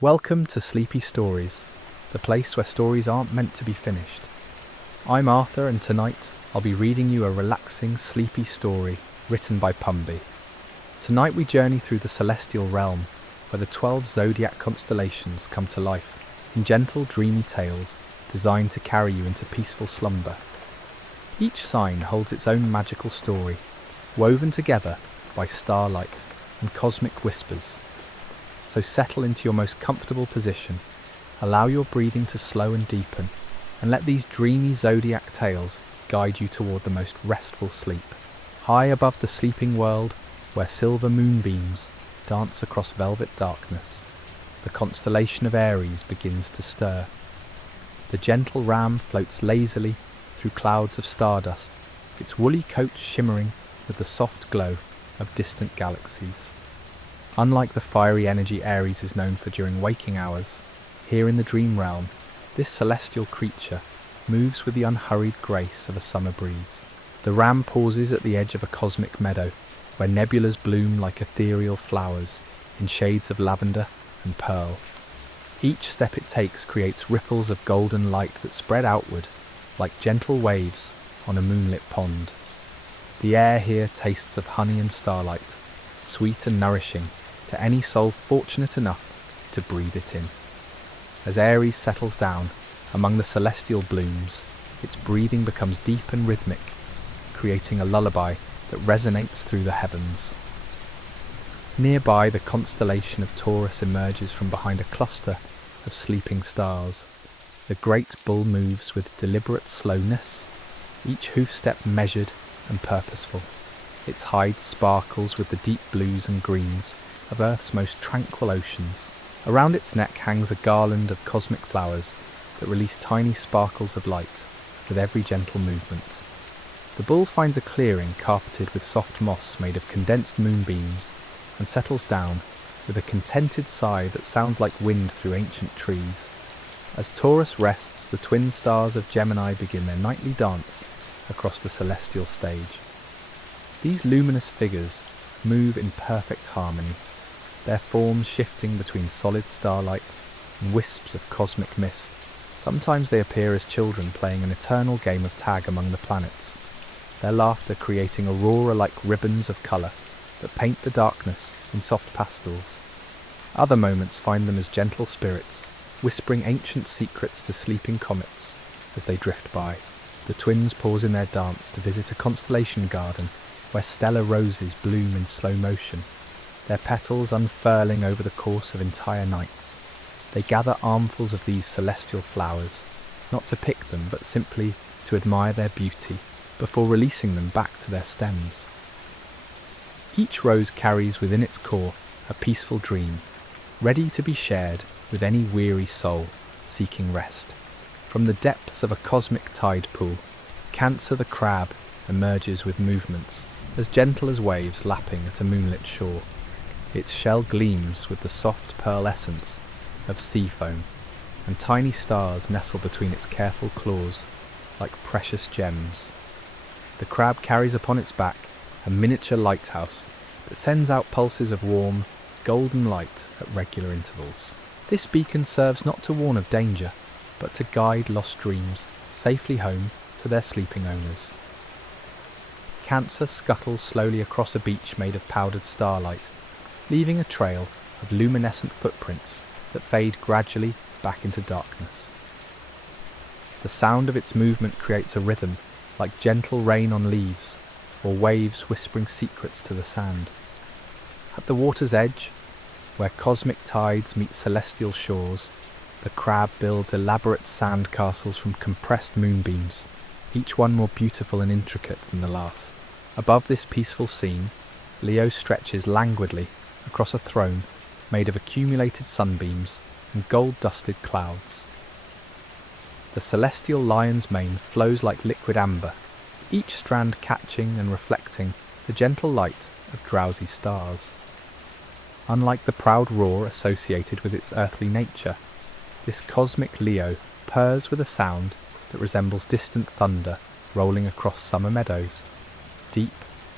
Welcome to Sleepy Stories, the place where stories aren't meant to be finished. I'm Arthur, and tonight I'll be reading you a relaxing, sleepy story written by Pumby. Tonight we journey through the celestial realm, where the 12 zodiac constellations come to life in gentle, dreamy tales designed to carry you into peaceful slumber. Each sign holds its own magical story, woven together by starlight and cosmic whispers. So settle into your most comfortable position, allow your breathing to slow and deepen, and let these dreamy zodiac tales guide you toward the most restful sleep. High above the sleeping world, where silver moonbeams dance across velvet darkness, the constellation of Aries begins to stir. The gentle ram floats lazily through clouds of stardust, its woolly coat shimmering with the soft glow of distant galaxies. Unlike the fiery energy Aries is known for during waking hours, here in the dream realm, this celestial creature moves with the unhurried grace of a summer breeze. The ram pauses at the edge of a cosmic meadow, where nebulas bloom like ethereal flowers in shades of lavender and pearl. Each step it takes creates ripples of golden light that spread outward like gentle waves on a moonlit pond. The air here tastes of honey and starlight, sweet and nourishing to any soul fortunate enough to breathe it in. As Aries settles down among the celestial blooms, its breathing becomes deep and rhythmic, creating a lullaby that resonates through the heavens. Nearby, the constellation of Taurus emerges from behind a cluster of sleeping stars. The great bull moves with deliberate slowness, each hoof step measured and purposeful. Its hide sparkles with the deep blues and greens of Earth's most tranquil oceans. Around its neck hangs a garland of cosmic flowers that release tiny sparkles of light with every gentle movement. The bull finds a clearing carpeted with soft moss made of condensed moonbeams and settles down with a contented sigh that sounds like wind through ancient trees. As Taurus rests, the twin stars of Gemini begin their nightly dance across the celestial stage. These luminous figures move in perfect harmony, their forms shifting between solid starlight and wisps of cosmic mist. Sometimes they appear as children playing an eternal game of tag among the planets, their laughter creating aurora like ribbons of colour that paint the darkness in soft pastels. Other moments find them as gentle spirits, whispering ancient secrets to sleeping comets as they drift by. The twins pause in their dance to visit a constellation garden where stellar roses bloom in slow motion, their petals unfurling over the course of entire nights. They gather armfuls of these celestial flowers, not to pick them but simply to admire their beauty before releasing them back to their stems. Each rose carries within its core a peaceful dream, ready to be shared with any weary soul seeking rest. From the depths of a cosmic tide pool, Cancer the crab emerges with movements as gentle as waves lapping at a moonlit shore. Its shell gleams with the soft pearlescence of sea foam, and tiny stars nestle between its careful claws like precious gems. The crab carries upon its back a miniature lighthouse that sends out pulses of warm, golden light at regular intervals. This beacon serves not to warn of danger, but to guide lost dreams safely home to their sleeping owners. Cancer scuttles slowly across a beach made of powdered starlight, leaving a trail of luminescent footprints that fade gradually back into darkness. The sound of its movement creates a rhythm like gentle rain on leaves or waves whispering secrets to the sand. At the water's edge, where cosmic tides meet celestial shores, the crab builds elaborate sand castles from compressed moonbeams, each one more beautiful and intricate than the last. Above this peaceful scene, Leo stretches languidly across a throne made of accumulated sunbeams and gold-dusted clouds. The celestial lion's mane flows like liquid amber, each strand catching and reflecting the gentle light of drowsy stars. Unlike the proud roar associated with its earthly nature, this cosmic Leo purrs with a sound that resembles distant thunder rolling across summer meadows, deep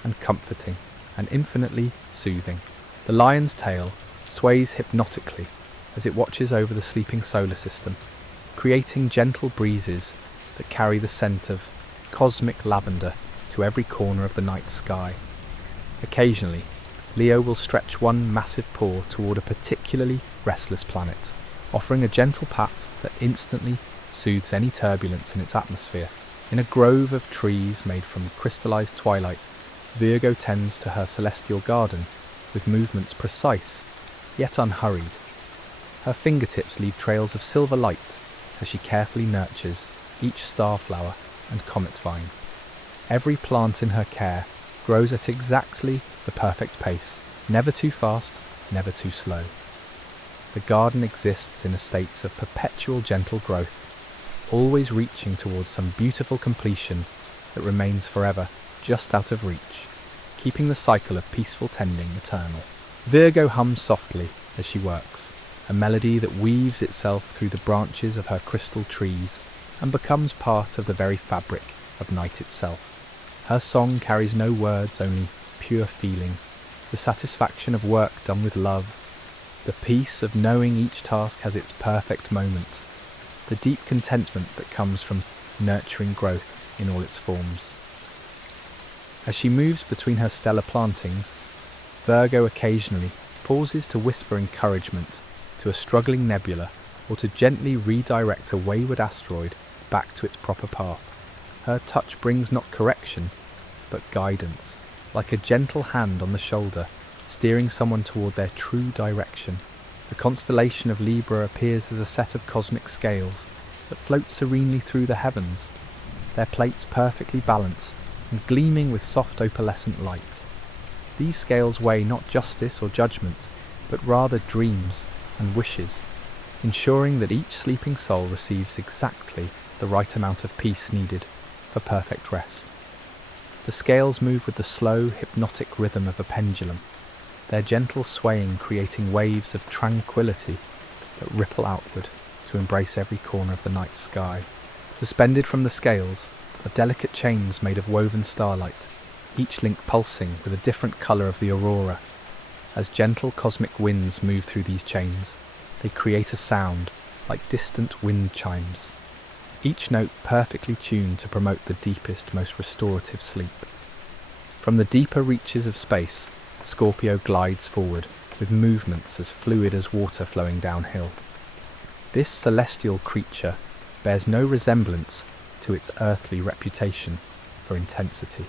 and comforting and infinitely soothing. The lion's tail sways hypnotically as it watches over the sleeping solar system, creating gentle breezes that carry the scent of cosmic lavender to every corner of the night sky. Occasionally, Leo will stretch one massive paw toward a particularly restless planet, offering a gentle pat that instantly soothes any turbulence in its atmosphere. In a grove of trees made from crystallized twilight, Virgo tends to her celestial garden with movements precise, yet unhurried. Her fingertips leave trails of silver light as she carefully nurtures each starflower and comet vine. Every plant in her care grows at exactly the perfect pace, never too fast, never too slow. The garden exists in a state of perpetual gentle growth, always reaching towards some beautiful completion that remains forever just out of reach, keeping the cycle of peaceful tending eternal. Virgo hums softly as she works, a melody that weaves itself through the branches of her crystal trees and becomes part of the very fabric of night itself. Her song carries no words, only pure feeling, the satisfaction of work done with love, the peace of knowing each task has its perfect moment, the deep contentment that comes from nurturing growth in all its forms. As she moves between her stellar plantings, Virgo occasionally pauses to whisper encouragement to a struggling nebula or to gently redirect a wayward asteroid back to its proper path. Her touch brings not correction, but guidance, like a gentle hand on the shoulder, steering someone toward their true direction. The constellation of Libra appears as a set of cosmic scales that float serenely through the heavens, their plates perfectly balanced and gleaming with soft opalescent light. These scales weigh not justice or judgment, but rather dreams and wishes, ensuring that each sleeping soul receives exactly the right amount of peace needed for perfect rest. The scales move with the slow, hypnotic rhythm of a pendulum, their gentle swaying creating waves of tranquility that ripple outward to embrace every corner of the night sky. Suspended from the scales are delicate chains made of woven starlight, each link pulsing with a different colour of the aurora. As gentle cosmic winds move through these chains, they create a sound like distant wind chimes, each note perfectly tuned to promote the deepest, most restorative sleep. From the deeper reaches of space, Scorpio glides forward with movements as fluid as water flowing downhill. This celestial creature bears no resemblance to its earthly reputation for intensity.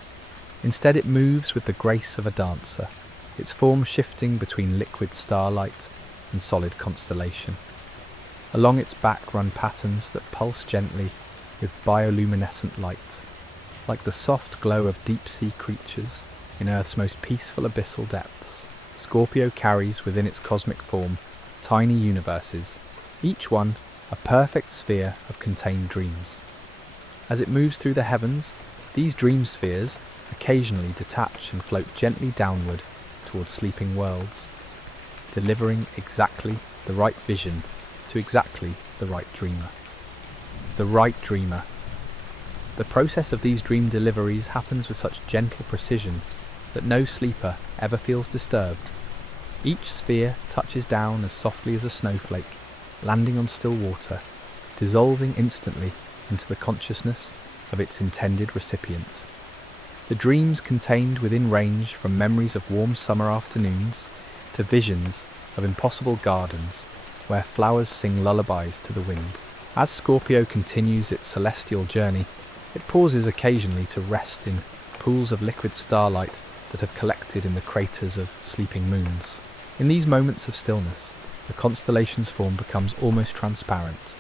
Instead, it moves with the grace of a dancer, its form shifting between liquid starlight and solid constellation. Along its back run patterns that pulse gently with bioluminescent light, like the soft glow of deep-sea creatures in Earth's most peaceful abyssal depths. Scorpio carries within its cosmic form tiny universes, each one a perfect sphere of contained dreams. As it moves through the heavens, these dream spheres occasionally detach and float gently downward towards sleeping worlds, delivering exactly the right vision to exactly the right dreamer. The right dreamer. The process of these dream deliveries happens with such gentle precision that no sleeper ever feels disturbed. Each sphere touches down as softly as a snowflake, landing on still water, dissolving instantly into the consciousness of its intended recipient. The dreams contained within range from memories of warm summer afternoons to visions of impossible gardens where flowers sing lullabies to the wind. As Scorpio continues its celestial journey, it pauses occasionally to rest in pools of liquid starlight that have collected in the craters of sleeping moons. In these moments of stillness, the constellation's form becomes almost transparent,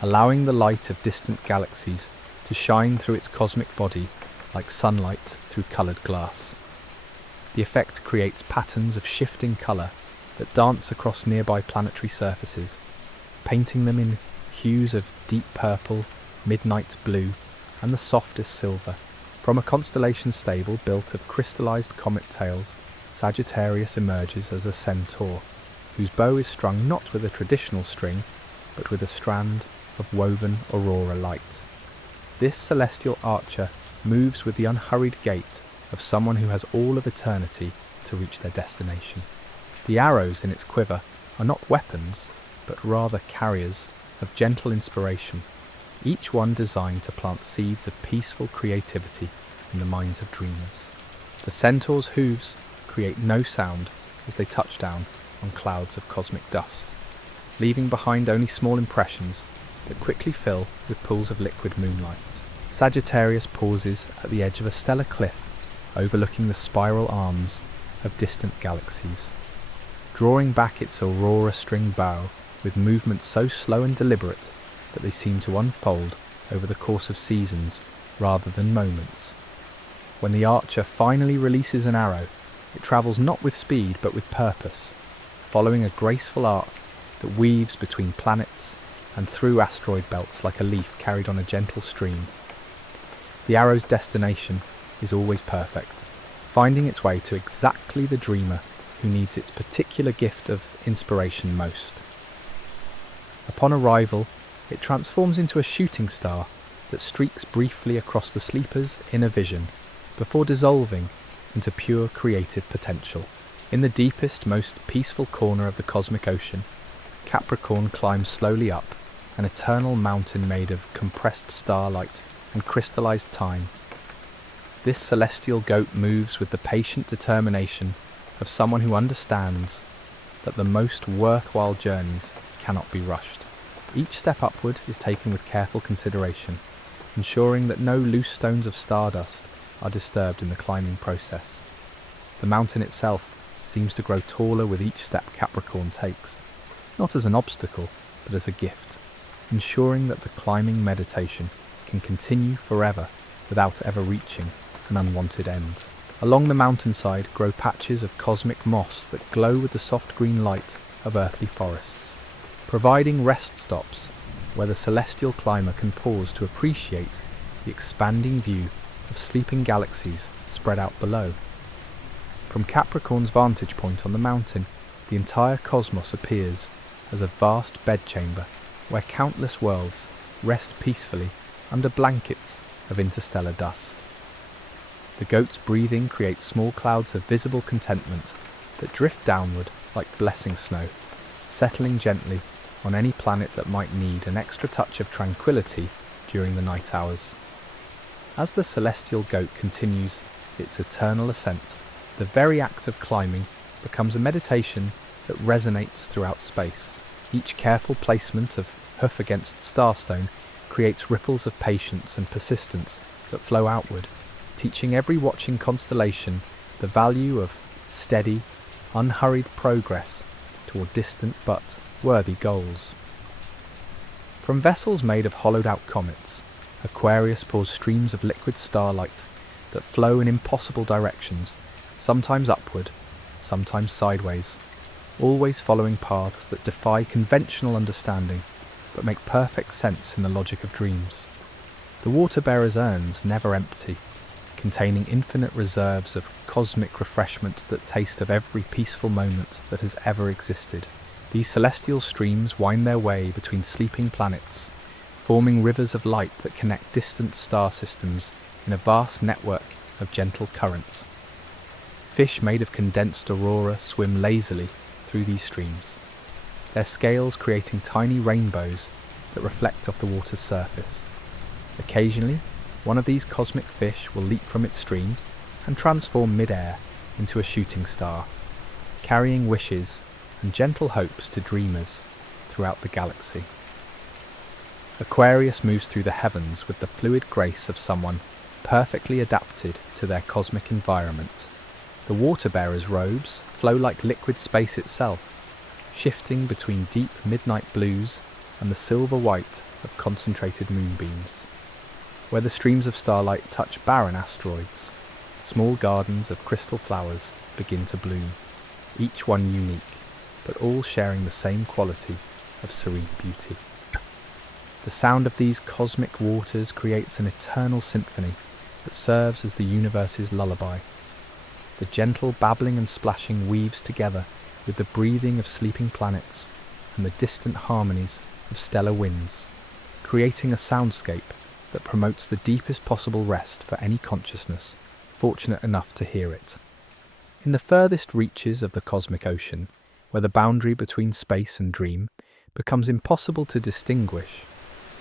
allowing the light of distant galaxies to shine through its cosmic body like sunlight through coloured glass. The effect creates patterns of shifting colour that dance across nearby planetary surfaces, painting them in hues of deep purple, midnight blue, and the softest silver. From a constellation stable built of crystallized comet tails, Sagittarius emerges as a centaur, whose bow is strung not with a traditional string, but with a strand of woven aurora light. This celestial archer moves with the unhurried gait of someone who has all of eternity to reach their destination. The arrows in its quiver are not weapons, but rather carriers of gentle inspiration, each one designed to plant seeds of peaceful creativity in the minds of dreamers. The centaur's hooves create no sound as they touch down on clouds of cosmic dust, leaving behind only small impressions that quickly fill with pools of liquid moonlight. Sagittarius pauses at the edge of a stellar cliff overlooking the spiral arms of distant galaxies, drawing back its aurora string bow with movements so slow and deliberate that they seem to unfold over the course of seasons rather than moments. When the archer finally releases an arrow, it travels not with speed but with purpose, following a graceful arc that weaves between planets and through asteroid belts like a leaf carried on a gentle stream. The arrow's destination is always perfect, finding its way to exactly the dreamer who needs its particular gift of inspiration most. Upon arrival, it transforms into a shooting star that streaks briefly across the sleeper's inner vision before dissolving into pure creative potential. In the deepest, most peaceful corner of the cosmic ocean, Capricorn climbs slowly up, an eternal mountain made of compressed starlight and crystallized time. This celestial goat moves with the patient determination of someone who understands that the most worthwhile journeys cannot be rushed. Each step upward is taken with careful consideration, ensuring that no loose stones of stardust are disturbed in the climbing process. The mountain itself seems to grow taller with each step Capricorn takes, not as an obstacle, but as a gift, ensuring that the climbing meditation can continue forever without ever reaching an unwanted end. Along the mountainside grow patches of cosmic moss that glow with the soft green light of earthly forests, providing rest stops where the celestial climber can pause to appreciate the expanding view of sleeping galaxies spread out below. From Capricorn's vantage point on the mountain, the entire cosmos appears as a vast bedchamber where countless worlds rest peacefully under blankets of interstellar dust. The goat's breathing creates small clouds of visible contentment that drift downward like blessing snow, settling gently on any planet that might need an extra touch of tranquility during the night hours. As the celestial goat continues its eternal ascent, the very act of climbing becomes a meditation that resonates throughout space. Each careful placement of hoof against starstone creates ripples of patience and persistence that flow outward, teaching every watching constellation the value of steady, unhurried progress toward distant but worthy goals. From vessels made of hollowed-out comets, Aquarius pours streams of liquid starlight that flow in impossible directions, sometimes upward, sometimes sideways, always following paths that defy conventional understanding but make perfect sense in the logic of dreams. The water-bearer's urns never empty, containing infinite reserves of cosmic refreshment that taste of every peaceful moment that has ever existed. These celestial streams wind their way between sleeping planets, forming rivers of light that connect distant star systems in a vast network of gentle current. Fish made of condensed aurora swim lazily through these streams, their scales creating tiny rainbows that reflect off the water's surface. Occasionally, one of these cosmic fish will leap from its stream and transform mid-air into a shooting star, carrying wishes and gentle hopes to dreamers throughout the galaxy. Aquarius moves through the heavens with the fluid grace of someone perfectly adapted to their cosmic environment. The water-bearer's robes flow like liquid space itself, shifting between deep midnight blues and the silver white of concentrated moonbeams. Where the streams of starlight touch barren asteroids, small gardens of crystal flowers begin to bloom, each one unique, but all sharing the same quality of serene beauty. The sound of these cosmic waters creates an eternal symphony that serves as the universe's lullaby. The gentle babbling and splashing weaves together with the breathing of sleeping planets and the distant harmonies of stellar winds, creating a soundscape that promotes the deepest possible rest for any consciousness fortunate enough to hear it. In the furthest reaches of the cosmic ocean, where the boundary between space and dream becomes impossible to distinguish.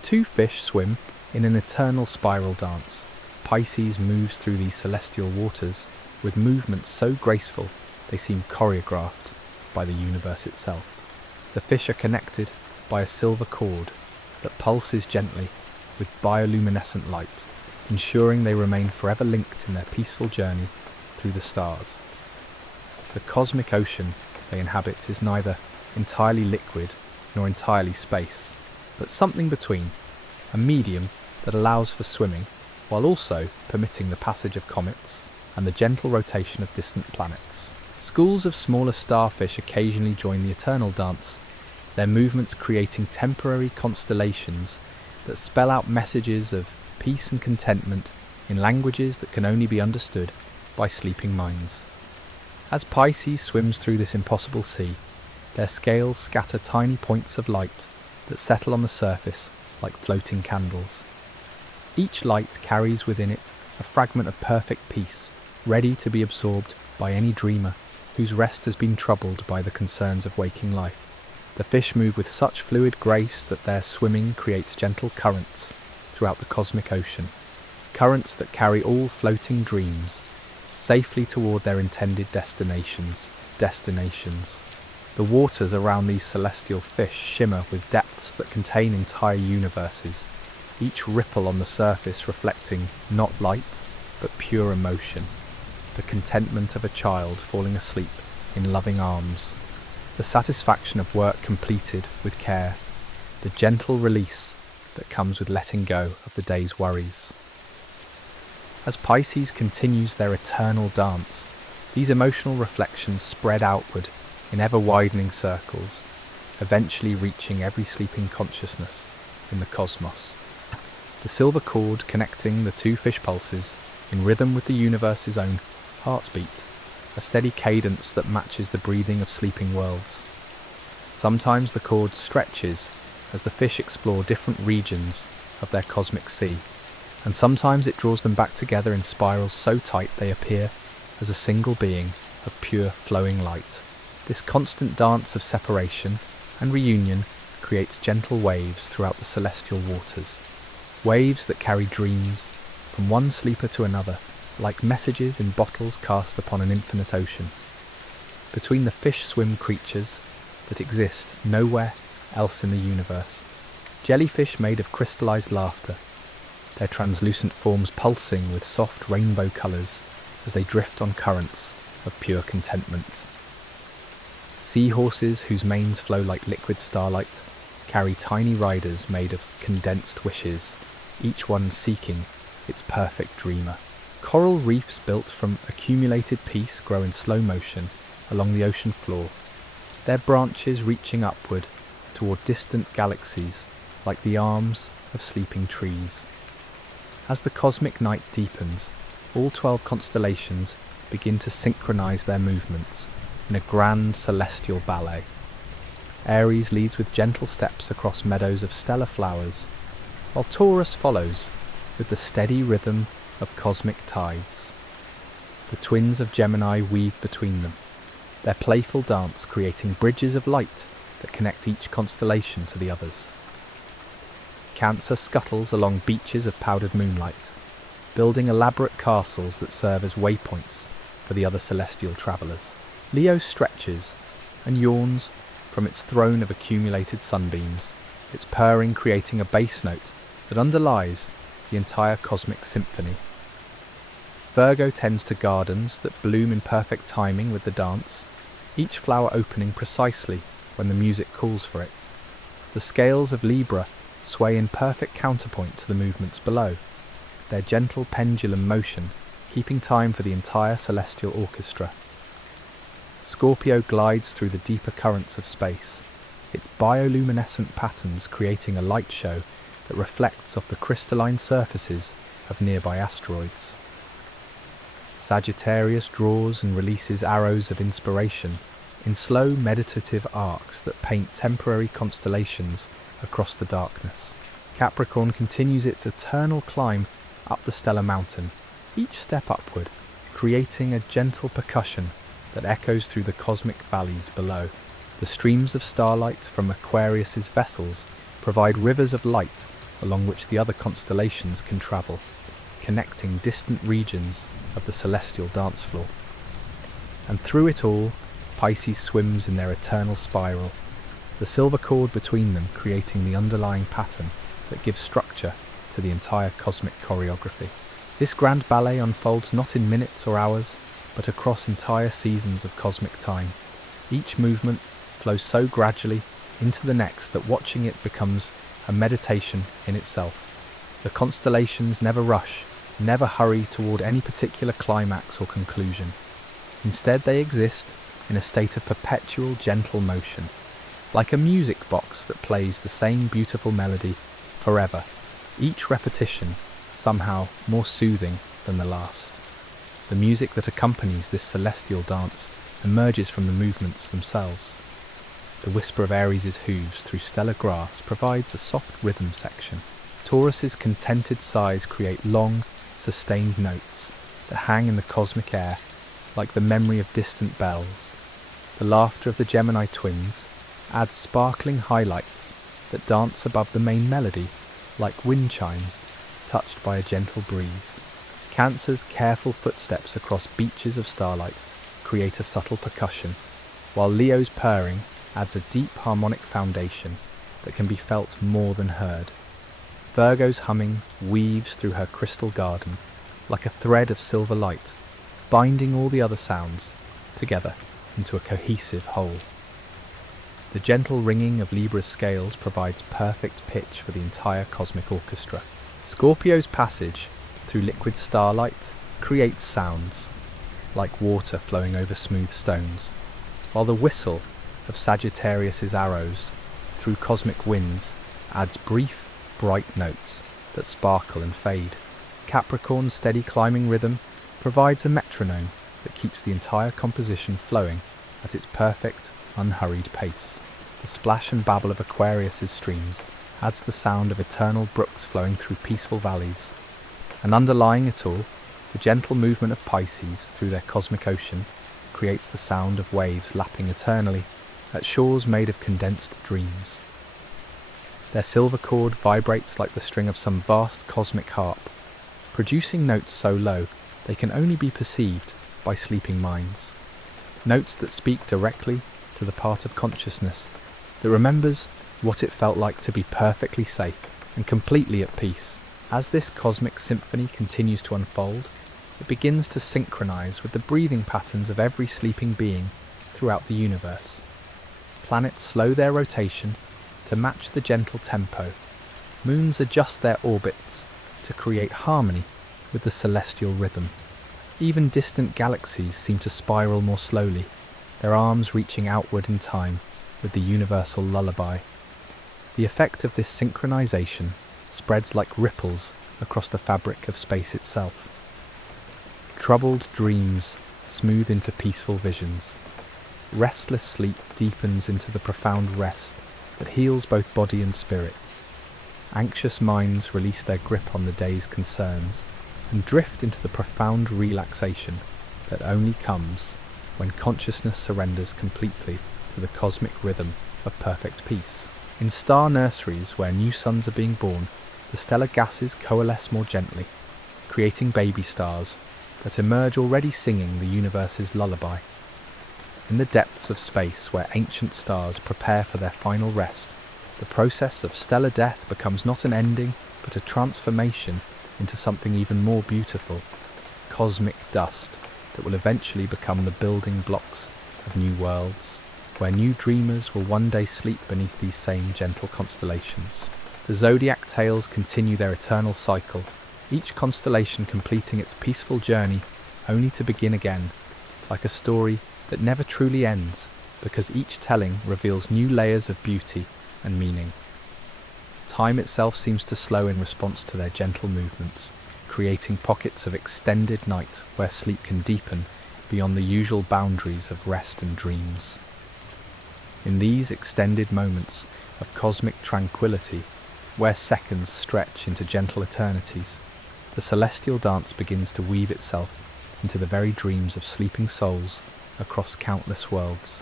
Two fish swim in an eternal spiral dance. Pisces moves through these celestial waters with movements so graceful they seem choreographed by the universe itself. The fish are connected by a silver cord that pulses gently with bioluminescent light, ensuring they remain forever linked in their peaceful journey through the stars. The cosmic ocean they inhabit is neither entirely liquid nor entirely space, but something between, a medium that allows for swimming while also permitting the passage of comets and the gentle rotation of distant planets. Schools of smaller starfish occasionally join the eternal dance, their movements creating temporary constellations that spell out messages of peace and contentment in languages that can only be understood by sleeping minds. As Pisces swims through this impossible sea, their scales scatter tiny points of light that settle on the surface like floating candles. Each light carries within it a fragment of perfect peace, ready to be absorbed by any dreamer whose rest has been troubled by the concerns of waking life. The fish move with such fluid grace that their swimming creates gentle currents throughout the cosmic ocean, currents that carry all floating dreams safely toward their intended destinations. The waters around these celestial fish shimmer with depths that contain entire universes, each ripple on the surface reflecting not light, but pure emotion, the contentment of a child falling asleep in loving arms, the satisfaction of work completed with care, the gentle release that comes with letting go of the day's worries. As Pisces continues their eternal dance, these emotional reflections spread outward in ever-widening circles, eventually reaching every sleeping consciousness in the cosmos. The silver cord connecting the two fish pulses in rhythm with the universe's own heartbeat, a steady cadence that matches the breathing of sleeping worlds. Sometimes the cord stretches as the fish explore different regions of their cosmic sea, and sometimes it draws them back together in spirals so tight they appear as a single being of pure flowing light. This constant dance of separation and reunion creates gentle waves throughout the celestial waters, waves that carry dreams from one sleeper to another, like messages in bottles cast upon an infinite ocean. Between the fish swim creatures that exist nowhere else in the universe, jellyfish made of crystallized laughter, their translucent forms pulsing with soft rainbow colours as they drift on currents of pure contentment. Seahorses whose manes flow like liquid starlight carry tiny riders made of condensed wishes, each one seeking its perfect dreamer. Coral reefs built from accumulated peace grow in slow motion along the ocean floor, their branches reaching upward toward distant galaxies like the arms of sleeping trees. As the cosmic night deepens, all 12 constellations begin to synchronize their movements in a grand celestial ballet. Aries leads with gentle steps across meadows of stellar flowers, while Taurus follows with the steady rhythm of cosmic tides. The twins of Gemini weave between them, their playful dance creating bridges of light that connect each constellation to the others. Cancer scuttles along beaches of powdered moonlight, building elaborate castles that serve as waypoints for the other celestial travellers. Leo stretches and yawns from its throne of accumulated sunbeams, its purring creating a bass note that underlies the entire cosmic symphony. Virgo tends to gardens that bloom in perfect timing with the dance, each flower opening precisely when the music calls for it. The scales of Libra sway in perfect counterpoint to the movements below, their gentle pendulum motion keeping time for the entire celestial orchestra. Scorpio glides through the deeper currents of space, its bioluminescent patterns creating a light show that reflects off the crystalline surfaces of nearby asteroids. Sagittarius draws and releases arrows of inspiration in slow meditative arcs that paint temporary constellations across the darkness. Capricorn continues its eternal climb up the stellar mountain, each step upward, creating a gentle percussion that echoes through the cosmic valleys below. The streams of starlight from Aquarius's vessels provide rivers of light along which the other constellations can travel, connecting distant regions of the celestial dance floor. And through it all, Pisces swims in their eternal spiral, the silver cord between them creating the underlying pattern that gives structure to the entire cosmic choreography. This grand ballet unfolds not in minutes or hours, but across entire seasons of cosmic time. Each movement flows so gradually into the next that watching it becomes a meditation in itself. The constellations never rush, never hurry toward any particular climax or conclusion. Instead, they exist in a state of perpetual gentle motion, like a music box that plays the same beautiful melody forever, each repetition somehow more soothing than the last. The music that accompanies this celestial dance emerges from the movements themselves. The whisper of Aries' hooves through stellar grass provides a soft rhythm section. Taurus's contented sighs create long, sustained notes that hang in the cosmic air like the memory of distant bells. The laughter of the Gemini twins adds sparkling highlights that dance above the main melody like wind chimes touched by a gentle breeze. Cancer's careful footsteps across beaches of starlight create a subtle percussion, while Leo's purring adds a deep harmonic foundation that can be felt more than heard. Virgo's humming weaves through her crystal garden like a thread of silver light, binding all the other sounds together into a cohesive whole. The gentle ringing of Libra's scales provides perfect pitch for the entire cosmic orchestra. Scorpio's passage through liquid starlight creates sounds like water flowing over smooth stones, while the whistle of Sagittarius's arrows through cosmic winds adds brief, bright notes that sparkle and fade. Capricorn's steady climbing rhythm provides a metronome that keeps the entire composition flowing at its perfect, unhurried pace. The splash and babble of Aquarius's streams adds the sound of eternal brooks flowing through peaceful valleys. And underlying it all, the gentle movement of Pisces through their cosmic ocean creates the sound of waves lapping eternally at shores made of condensed dreams. Their silver cord vibrates like the string of some vast cosmic harp, producing notes so low they can only be perceived by sleeping minds. Notes that speak directly to the part of consciousness that remembers what it felt like to be perfectly safe and completely at peace. As this cosmic symphony continues to unfold, it begins to synchronize with the breathing patterns of every sleeping being throughout the universe. Planets slow their rotation to match the gentle tempo. Moons adjust their orbits to create harmony with the celestial rhythm. Even distant galaxies seem to spiral more slowly, their arms reaching outward in time with the universal lullaby. The effect of this synchronization spreads like ripples across the fabric of space itself. Troubled dreams smooth into peaceful visions. Restless sleep deepens into the profound rest that heals both body and spirit. Anxious minds release their grip on the day's concerns and drift into the profound relaxation that only comes when consciousness surrenders completely to the cosmic rhythm of perfect peace. In star nurseries where new suns are being born, the stellar gases coalesce more gently, creating baby stars that emerge already singing the universe's lullaby. In the depths of space where ancient stars prepare for their final rest, the process of stellar death becomes not an ending, but a transformation into something even more beautiful, cosmic dust that will eventually become the building blocks of new worlds, where new dreamers will one day sleep beneath these same gentle constellations. The Zodiac Tales continue their eternal cycle, each constellation completing its peaceful journey only to begin again, like a story that never truly ends, because each telling reveals new layers of beauty and meaning. Time itself seems to slow in response to their gentle movements, creating pockets of extended night where sleep can deepen beyond the usual boundaries of rest and dreams. In these extended moments of cosmic tranquility, where seconds stretch into gentle eternities, the celestial dance begins to weave itself into the very dreams of sleeping souls across countless worlds.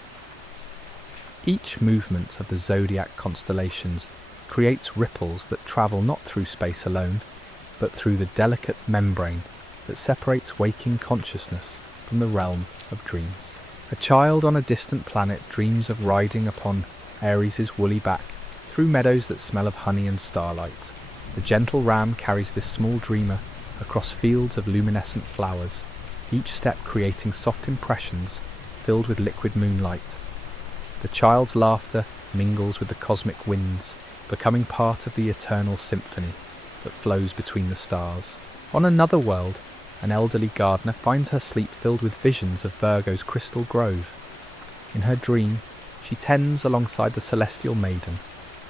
Each movement of the zodiac constellations creates ripples that travel not through space alone, but through the delicate membrane that separates waking consciousness from the realm of dreams. A child on a distant planet dreams of riding upon Aries' woolly back through meadows that smell of honey and starlight. The gentle ram carries this small dreamer across fields of luminescent flowers, each step creating soft impressions filled with liquid moonlight. The child's laughter mingles with the cosmic winds, becoming part of the eternal symphony that flows between the stars. On another world, an elderly gardener finds her sleep filled with visions of Virgo's crystal grove. In her dream, she tends alongside the celestial maiden,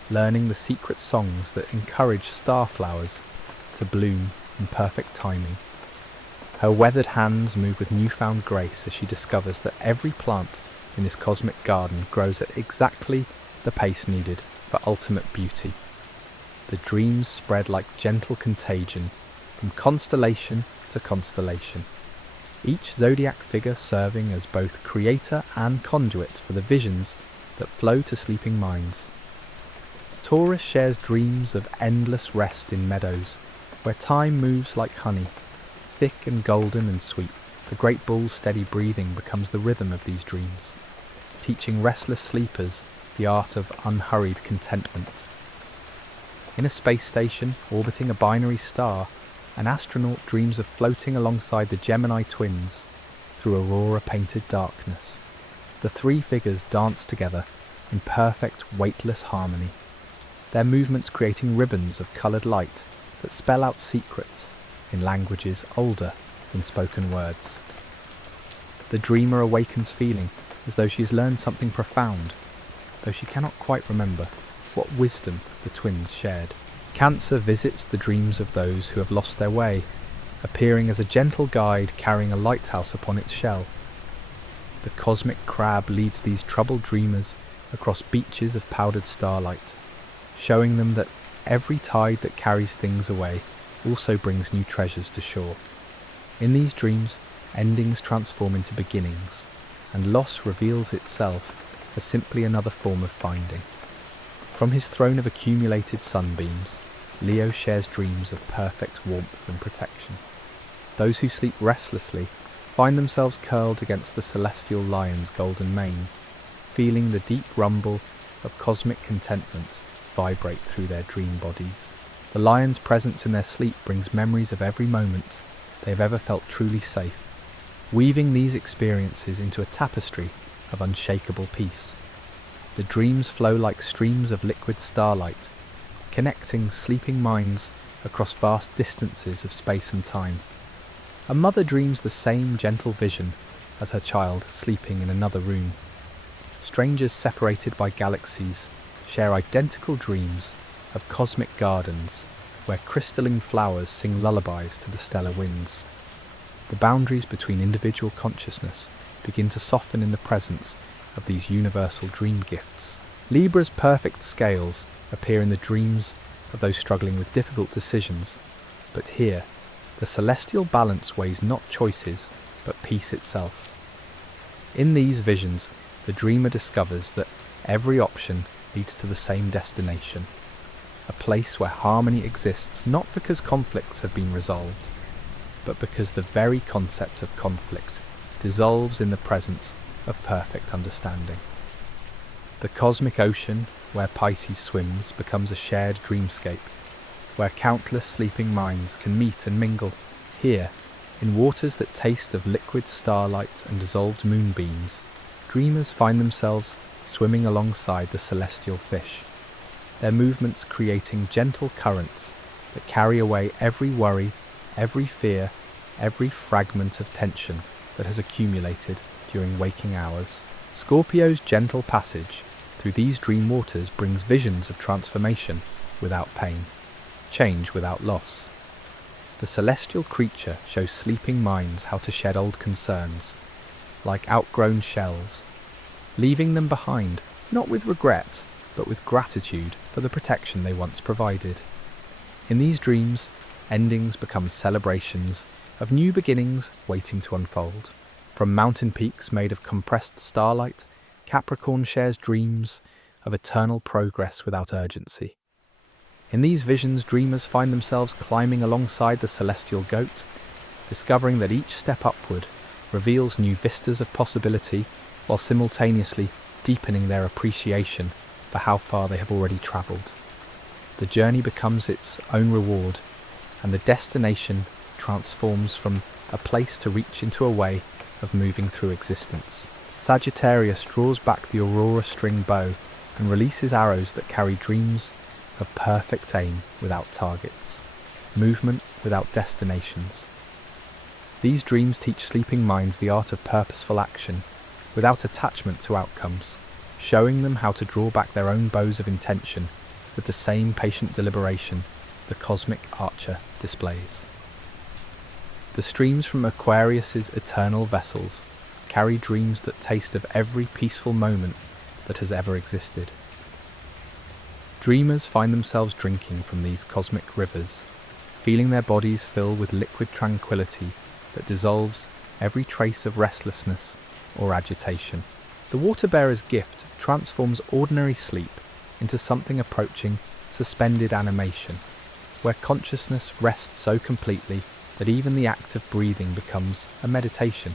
learning the secret songs that encourage starflowers to bloom in perfect timing. Her weathered hands move with newfound grace as she discovers that every plant in this cosmic garden grows at exactly the pace needed for ultimate beauty. The dreams spread like gentle contagion from constellation to constellation, each zodiac figure serving as both creator and conduit for the visions that flow to sleeping minds. Taurus shares dreams of endless rest in meadows, where time moves like honey, thick and golden and sweet. The great bull's steady breathing becomes the rhythm of these dreams, teaching restless sleepers the art of unhurried contentment. In a space station orbiting a binary star, an astronaut dreams of floating alongside the Gemini twins through aurora-painted darkness. The three figures dance together in perfect, weightless harmony, their movements creating ribbons of coloured light that spell out secrets in languages older than spoken words. The dreamer awakens feeling as though she has learned something profound, though she cannot quite remember what wisdom the twins shared. Cancer visits the dreams of those who have lost their way, appearing as a gentle guide carrying a lighthouse upon its shell. The cosmic crab leads these troubled dreamers across beaches of powdered starlight, showing them that every tide that carries things away also brings new treasures to shore. In these dreams, endings transform into beginnings, and loss reveals itself as simply another form of finding. From his throne of accumulated sunbeams, Leo shares dreams of perfect warmth and protection. Those who sleep restlessly find themselves curled against the celestial lion's golden mane, feeling the deep rumble of cosmic contentment vibrate through their dream bodies. The lion's presence in their sleep brings memories of every moment they have ever felt truly safe, weaving these experiences into a tapestry of unshakable peace. The dreams flow like streams of liquid starlight, connecting sleeping minds across vast distances of space and time. A mother dreams the same gentle vision as her child sleeping in another room. Strangers separated by galaxies share identical dreams of cosmic gardens where crystalline flowers sing lullabies to the stellar winds. The boundaries between individual consciousness begin to soften in the presence of these universal dream gifts. Libra's perfect scales appear in the dreams of those struggling with difficult decisions, but here, the celestial balance weighs not choices, but peace itself. In these visions, the dreamer discovers that every option leads to the same destination, a place where harmony exists not because conflicts have been resolved, but because the very concept of conflict dissolves in the presence of perfect understanding. The cosmic ocean where Pisces swims becomes a shared dreamscape, where countless sleeping minds can meet and mingle. Here, in waters that taste of liquid starlight and dissolved moonbeams, dreamers find themselves swimming alongside the celestial fish, their movements creating gentle currents that carry away every worry, every fear, every fragment of tension that has accumulated during waking hours. Scorpio's gentle passage through these dream waters brings visions of transformation without pain, change without loss. The celestial creature shows sleeping minds how to shed old concerns, like outgrown shells, leaving them behind, not with regret, but with gratitude for the protection they once provided. In these dreams, endings become celebrations of new beginnings waiting to unfold. From mountain peaks made of compressed starlight, Capricorn shares dreams of eternal progress without urgency. In these visions, dreamers find themselves climbing alongside the celestial goat, discovering that each step upward reveals new vistas of possibility while simultaneously deepening their appreciation for how far they have already travelled. The journey becomes its own reward, and the destination transforms from a place to reach into a way of moving through existence. Sagittarius draws back the aurora string bow and releases arrows that carry dreams of perfect aim without targets, movement without destinations. These dreams teach sleeping minds the art of purposeful action without attachment to outcomes, showing them how to draw back their own bows of intention with the same patient deliberation the cosmic archer displays. The streams from Aquarius's eternal vessels carry dreams that taste of every peaceful moment that has ever existed. Dreamers find themselves drinking from these cosmic rivers, feeling their bodies fill with liquid tranquility that dissolves every trace of restlessness or agitation. The water-bearer's gift transforms ordinary sleep into something approaching suspended animation, where consciousness rests so completely that even the act of breathing becomes a meditation.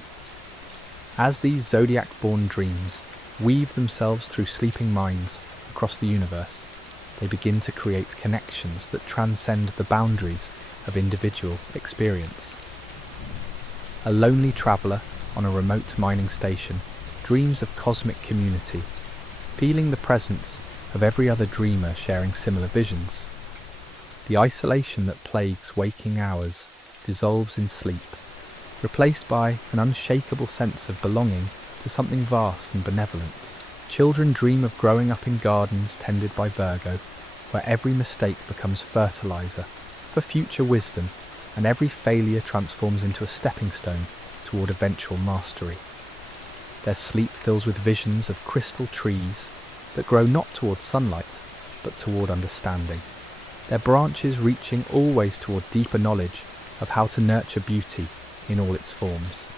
As these zodiac-born dreams weave themselves through sleeping minds across the universe, they begin to create connections that transcend the boundaries of individual experience. A lonely traveller on a remote mining station dreams of cosmic community, feeling the presence of every other dreamer sharing similar visions. The isolation that plagues waking hours dissolves in sleep, replaced by an unshakable sense of belonging to something vast and benevolent. Children dream of growing up in gardens tended by Virgo, where every mistake becomes fertilizer for future wisdom, and every failure transforms into a stepping stone toward eventual mastery. Their sleep fills with visions of crystal trees that grow not towards sunlight, but toward understanding, their branches reaching always toward deeper knowledge of how to nurture beauty in all its forms.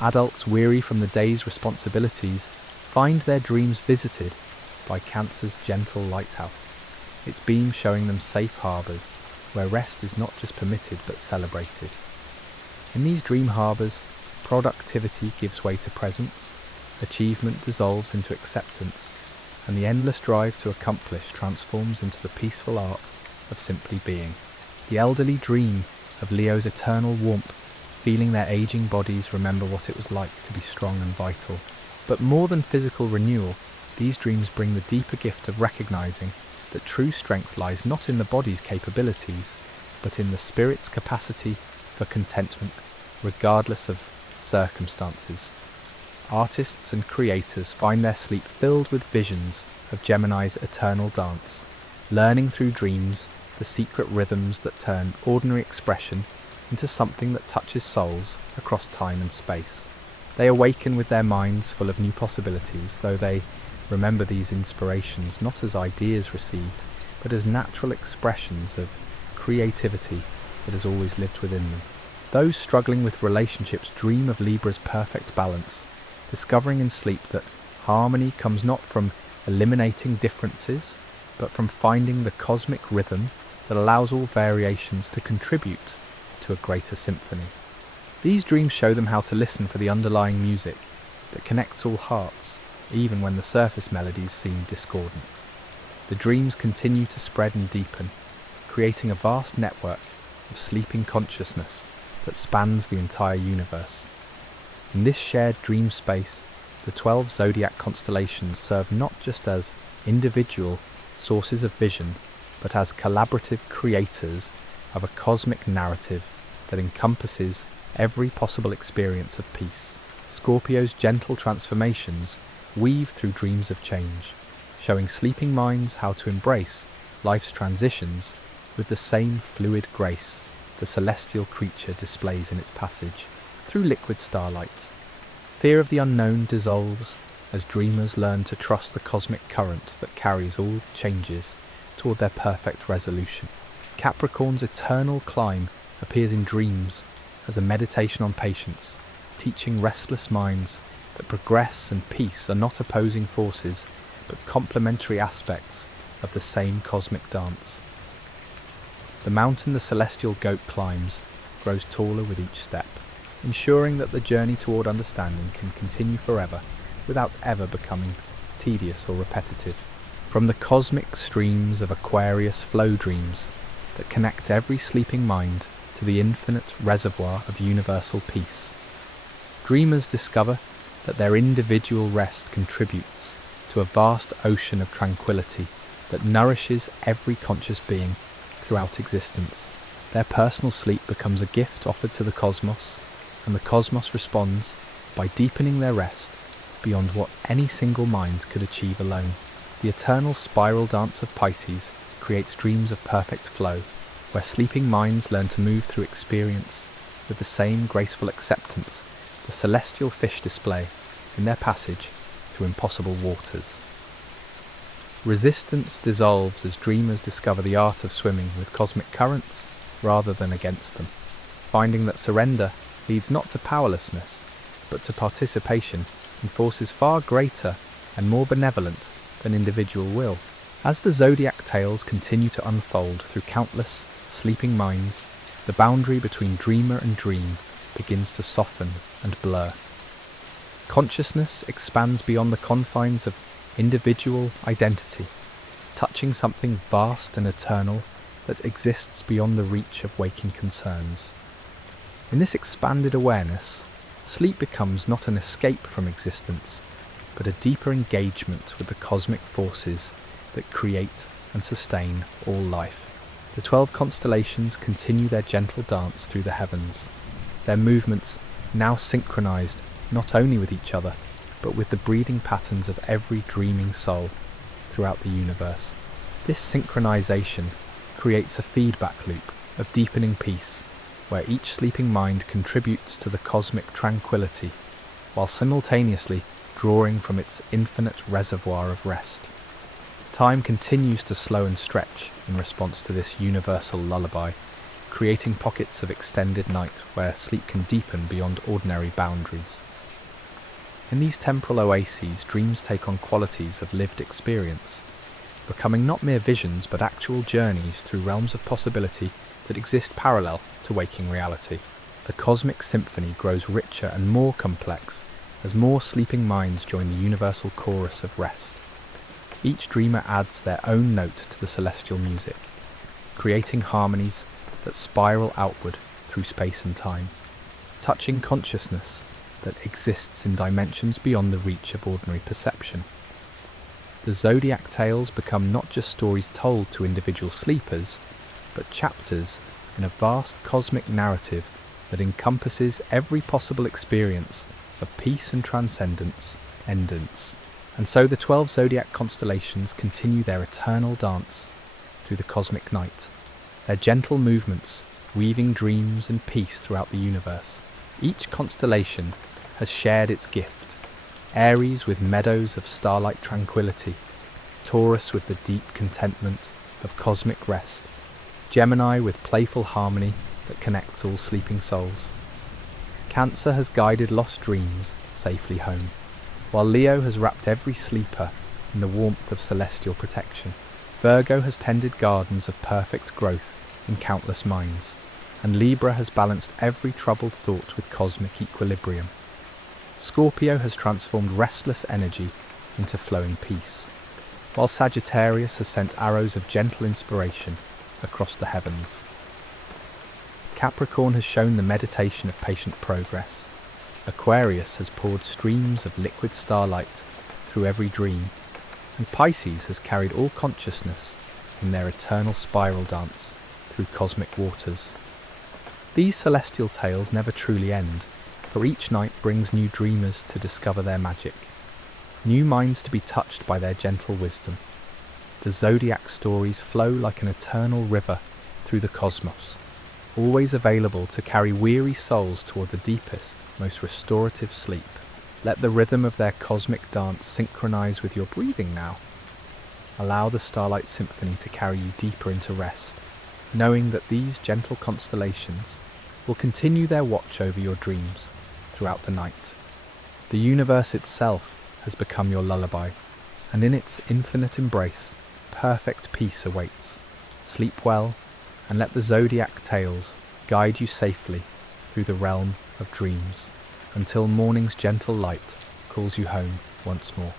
Adults weary from the day's responsibilities find their dreams visited by Cancer's gentle lighthouse, its beam showing them safe harbours where rest is not just permitted but celebrated. In these dream harbours, productivity gives way to presence, achievement dissolves into acceptance, and the endless drive to accomplish transforms into the peaceful art of simply being. The elderly dream of Leo's eternal warmth, feeling their aging bodies remember what it was like to be strong and vital. But more than physical renewal, these dreams bring the deeper gift of recognizing that true strength lies not in the body's capabilities, but in the spirit's capacity for contentment, regardless of circumstances. Artists and creators find their sleep filled with visions of Gemini's eternal dance, learning through dreams the secret rhythms that turn ordinary expression into something that touches souls across time and space. They awaken with their minds full of new possibilities, though they remember these inspirations not as ideas received, but as natural expressions of creativity that has always lived within them. Those struggling with relationships dream of Libra's perfect balance, discovering in sleep that harmony comes not from eliminating differences, but from finding the cosmic rhythm that allows all variations to contribute to a greater symphony. These dreams show them how to listen for the underlying music that connects all hearts, even when the surface melodies seem discordant. The dreams continue to spread and deepen, creating a vast network of sleeping consciousness that spans the entire universe. In this shared dream space, the 12 zodiac constellations serve not just as individual sources of vision, but as collaborative creators of a cosmic narrative that encompasses every possible experience of peace. Scorpio's gentle transformations weave through dreams of change, showing sleeping minds how to embrace life's transitions with the same fluid grace the celestial creature displays in its passage through liquid starlight. Fear of the unknown dissolves as dreamers learn to trust the cosmic current that carries all changes toward their perfect resolution. Capricorn's eternal climb appears in dreams as a meditation on patience, teaching restless minds that progress and peace are not opposing forces, but complementary aspects of the same cosmic dance. The mountain the celestial goat climbs grows taller with each step, ensuring that the journey toward understanding can continue forever without ever becoming tedious or repetitive. From the cosmic streams of Aquarius flow dreams that connect every sleeping mind to the infinite reservoir of universal peace, dreamers discover that their individual rest contributes to a vast ocean of tranquility that nourishes every conscious being throughout existence. Their personal sleep becomes a gift offered to the cosmos, and the cosmos responds by deepening their rest beyond what any single mind could achieve alone. The eternal spiral dance of Pisces creates dreams of perfect flow, where sleeping minds learn to move through experience with the same graceful acceptance the celestial fish display in their passage through impossible waters. Resistance dissolves as dreamers discover the art of swimming with cosmic currents rather than against them, finding that surrender leads not to powerlessness, but to participation in forces far greater and more benevolent than individual will. As the Zodiac Tales continue to unfold through countless sleeping minds, the boundary between dreamer and dream begins to soften and blur. Consciousness expands beyond the confines of individual identity, touching something vast and eternal that exists beyond the reach of waking concerns. In this expanded awareness, sleep becomes not an escape from existence, but a deeper engagement with the cosmic forces that create and sustain all life. The 12 constellations continue their gentle dance through the heavens, their movements now synchronized not only with each other, but with the breathing patterns of every dreaming soul throughout the universe. This synchronization creates a feedback loop of deepening peace, where each sleeping mind contributes to the cosmic tranquility, while simultaneously drawing from its infinite reservoir of rest. Time continues to slow and stretch in response to this universal lullaby, creating pockets of extended night where sleep can deepen beyond ordinary boundaries. In these temporal oases, dreams take on qualities of lived experience, becoming not mere visions but actual journeys through realms of possibility that exist parallel to waking reality. The cosmic symphony grows richer and more complex as more sleeping minds join the universal chorus of rest. Each dreamer adds their own note to the celestial music, creating harmonies that spiral outward through space and time, touching consciousness that exists in dimensions beyond the reach of ordinary perception. The Zodiac Tales become not just stories told to individual sleepers, but chapters in a vast cosmic narrative that encompasses every possible experience of peace and transcendence, endance. And so the 12 zodiac constellations continue their eternal dance through the cosmic night, their gentle movements weaving dreams and peace throughout the universe. Each constellation has shared its gift, Aries with meadows of starlight tranquility, Taurus with the deep contentment of cosmic rest, Gemini with playful harmony that connects all sleeping souls. Cancer has guided lost dreams safely home, while Leo has wrapped every sleeper in the warmth of celestial protection. Virgo has tended gardens of perfect growth in countless minds, and Libra has balanced every troubled thought with cosmic equilibrium. Scorpio has transformed restless energy into flowing peace, while Sagittarius has sent arrows of gentle inspiration across the heavens. Capricorn has shown the meditation of patient progress. Aquarius has poured streams of liquid starlight through every dream, and Pisces has carried all consciousness in their eternal spiral dance through cosmic waters. These celestial tales never truly end, for each night brings new dreamers to discover their magic, new minds to be touched by their gentle wisdom. The Zodiac stories flow like an eternal river through the cosmos, always available to carry weary souls toward the deepest, most restorative sleep. Let the rhythm of their cosmic dance synchronize with your breathing now. Allow the starlight symphony to carry you deeper into rest, knowing that these gentle constellations will continue their watch over your dreams throughout the night. The universe itself has become your lullaby, and in its infinite embrace, perfect peace awaits. Sleep well, and let the Zodiac Tales guide you safely through the realm of dreams, until morning's gentle light calls you home once more.